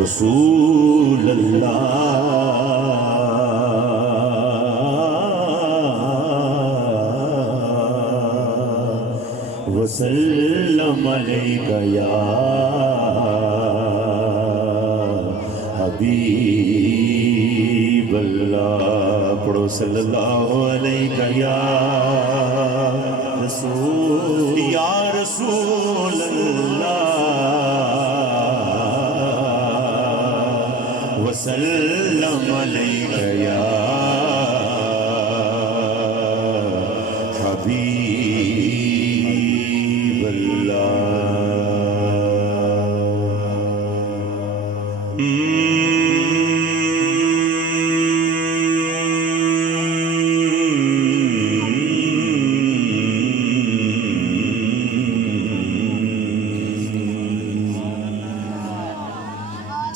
रसूल अल्लाह वसल्लम अलैका या हबीब अल्लाह। पढ़ो सल्लल्लाहु अलैका या रसूल अल्लाह वसल्लम अलैका या हबीब अल्लाह।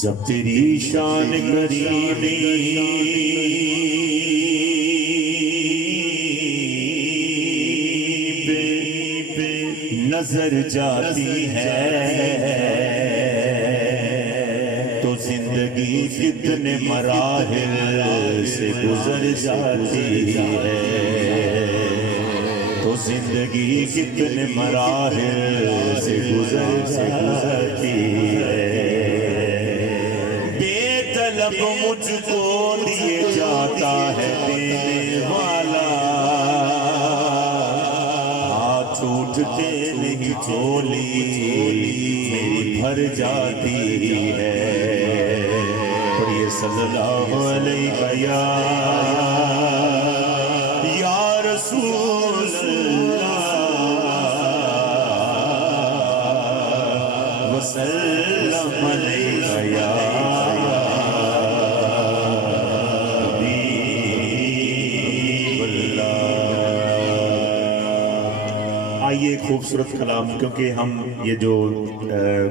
जब तेरी शान करीमी पे नजर जाती है तो जिंदगी कितने मराहिल से गुजर जाती है, तो जिंदगी कितने मराहिल से गुजरती है। तलब मुझको दिए जाता है देने वाला, हाथ उठते नहीं झोली मेरी भर जाती है। पढ़िए सल्लल्लाहु अलैहि या रसूल अल्लाह वसल्लम अलैका या। ये खूबसूरत कलाम, क्योंकि हम ये जो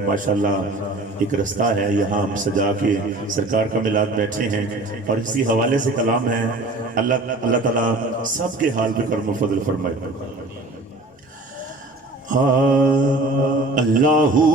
माशाल्लाह एक रास्ता है यहाँ हम सजा के सरकार का मिलाद बैठे हैं और इसी हवाले से कलाम है। अल्लाह ताला सबके हाल पे करम फजल फरमाए। अल्लाहू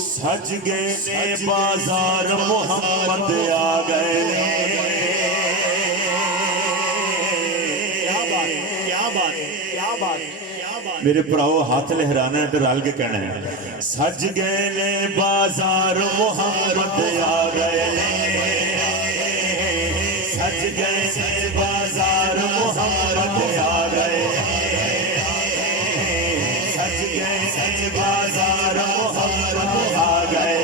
सज गए बाजार मोहम्मद आ गए। क्या बात, क्या बात, क्या बात, क्या बात। मेरे भराओ हाथ लहराना है तो रल के कहना है। सज गए बाजार मोहम्मद आ गए, सज गए बाजार मोहम्मद आ गए, सज गए बाजार मोहम्मद आ गए।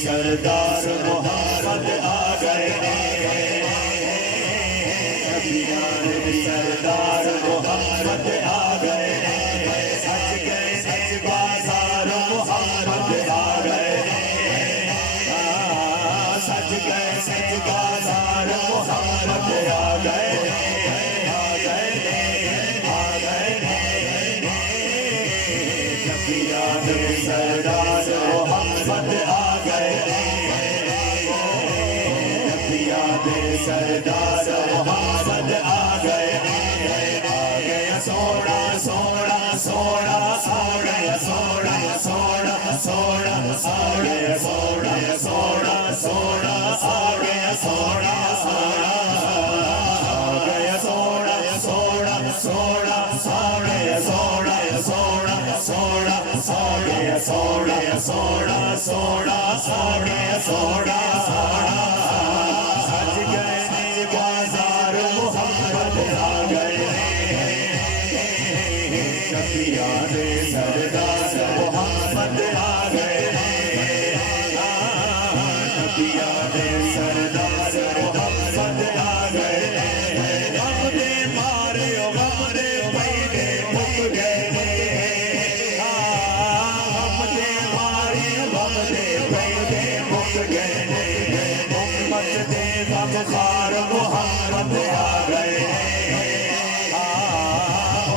सरदार मोहम्मद आ गए, सरदार मोहम्मद आ गए। सज गए बाजार मोहम्मद आ गए, सज गए बाजार मोहम्मद आ गए, आ गए, आ गए। सरदार मोहम्मद आ गए, सरदार मोहम्मद आ गए, आ गया सोना सोना सोना आ गया सोना सोना सोना आ गया सोना सोना सोना आ गया सोना सोना आ गया सोना सोना सोना आ गया सोना सोना सोना आ गया सोना सोना सोना आ गया सोना सोना। सज गए बाजार मोहम्मद आ गए, शफियान सरदार मोहम्मद आ गए, शफियान सरदार मोहम्मद आ गए। गम दे मारे गम दे पैदे मुक गए, गम दे मारे गम टुट गए उम्मत दे गमखार मुहम्मद आ गए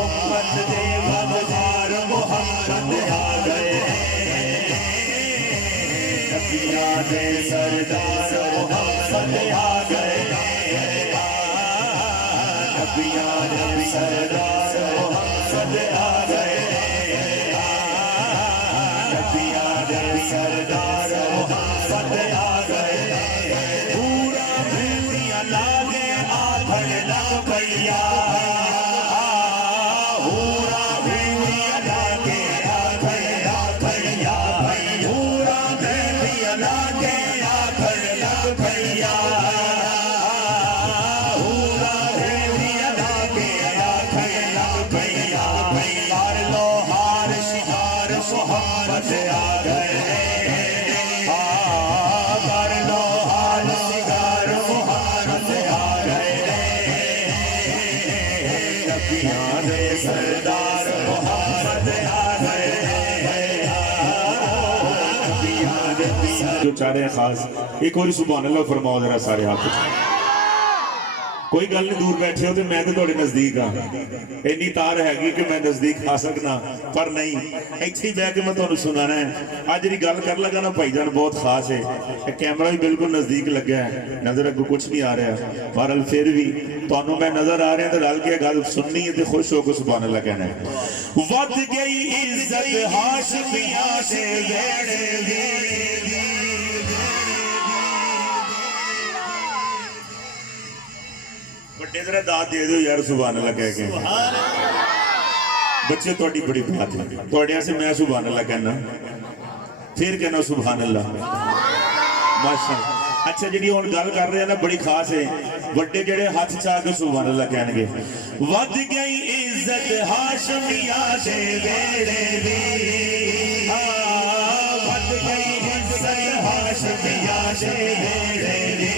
उम्मत दे गमखार मुहम्मद आ गए नबियां दे सरदार मुहम्मद आ गए नबियां दे सरदार मुहम्मद आ गए नबियां दे सरदार मुहम्मद आ गए पूरा भूरियां लागे आखड़ लग पैया पूरा भूरियां लागे आखड़ या पूरा भूरियां लागे आखड़ लग पैया पूरा भूरियां लागे आखड़ लग पैया मार लो हार शिकार मोहम्मद आ गए कर लो हार शिकार मोहम्मद आ गए नबियां दे सरदार मोहम्मद आ गए नबियां दे जो चाह रहे हैं खास एक और सुभान अल्लाह फरमाओ जरा सारे हाथ कोई गल नहीं दूर बैठे हो तो मैं तो थोड़े नजदीक हाँ इन्नी तार हैगी कि मैं नजदीक आ सकना पर नहीं इत्थे ही बह के मैं तुहानू सुनाना है अज जी गल कर लगा ना भाईजान बहुत खास है कैमरा भी बिल्कुल नजदीक लगा है नजर अगू कुछ नहीं आ रहा बहरहाल फिर भी तुहानू मैं नजर आ रहा तो रल के गल सुननी है तो खुश होकर सुभान अल्लाह कहना है वध गई इज्जत हाशमियां से बड़े जरा दाद दे दो यार सुभान अल्लाह कह के बच्चे थोड़ी बड़ी बात है थोड़े से मैं सुभान अल्लाह कहना फिर कहना सुभान अल्लाह माशाअल्लाह अच्छा जी हुण गल कर रहे हैं ना बड़ी खास है बड़े जेड़े हाथ चा के सुभान अल्लाह कहणगे वध गई इज्जत हाशमिया से वेड़े दी वध गई इज्जत हाशमिया से वेड़े दी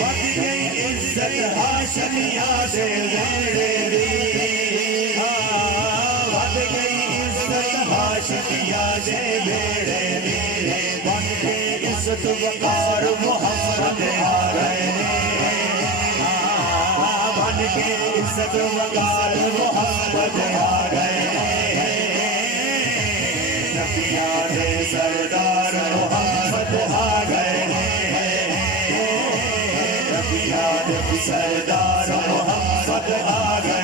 वध गई इज्जत हाशमिया से वेड़े दी वध गई इज्जत हाशमिया से वेड़े दी बन के इज्जत वकार मोहम्मद आ गए बन के इज्जत वकार मोहम्मद आ गए नबियां दे सरदार मोहम्मद आ गए नबियां दे सरदार मोहम्मद आ गए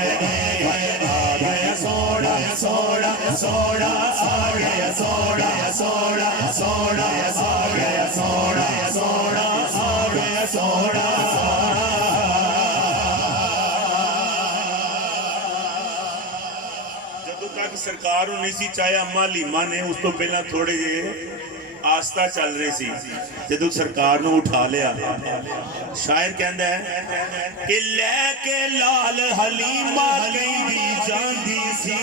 सोना सोना सोना आ गया सोना सोना सोना आ गया सोना सोना आ गया सोना जदों तक सरकार नहीं सी चाहे अम्मा लीमा ने उस तो पहला थोड़े जे आस्था चल रही सी जदों सरकार नूं उठा लिया शायर कहंदा है कि लैके लाल हलीमा कहंदी जांदी सी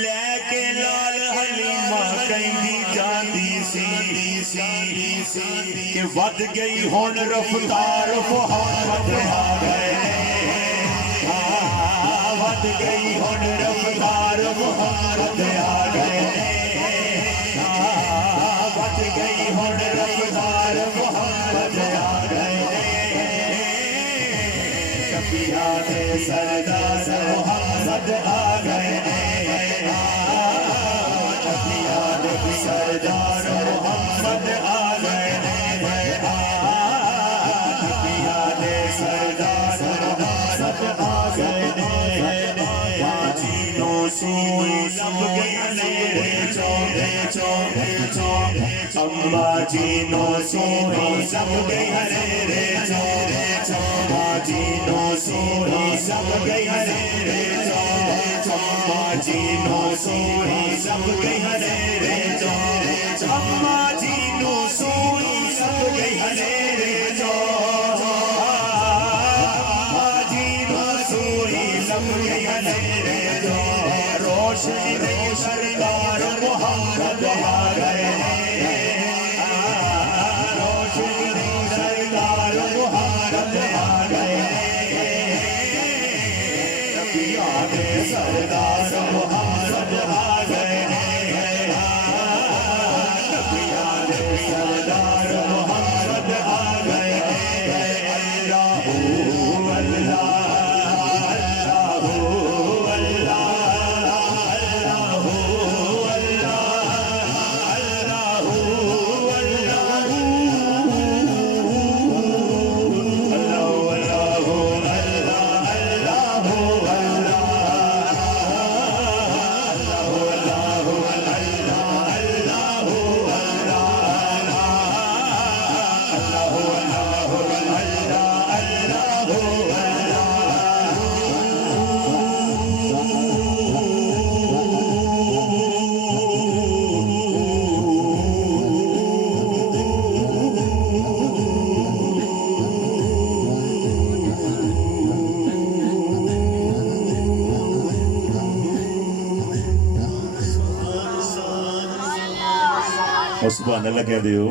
लैके लाल हलीमा कहंदी जांदी सी कि वध गई हुण रफ्तार मोहम्मद आ गए वध गई हुण रफ्तार मोहम्मद आ गए वध गई हुण रफ्तार मोहम्मद आ गए नबियां दे सरदार मोहम्मद आ गए नबियां दे सरदार मोहम्मद आ गए नबियां दे सरदार मोहम्मद आ गए लब गया मेरे चौबे चौबे चौबे अम्मा जी नो सोनी लब गया रे चौबे चौबा जी नो सोनी लब गया रे चौबे चौबा जी नो सोनी लब गया रे चौबे अम्मा जी नो सोनी लब गया रे चौबा अम्मा जी नो सोनी लब गया रे रोशनी में सरदार मोहम्मद आ गए रोशनी में सरदार मोहम्मद आ गए नबियां दे सरदार मोहम्मद आ गए उस बहाने लगे दियो